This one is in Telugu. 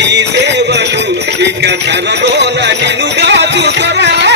నీ సేవలు ఇక తనలోన నిలుగాచు తరాతడు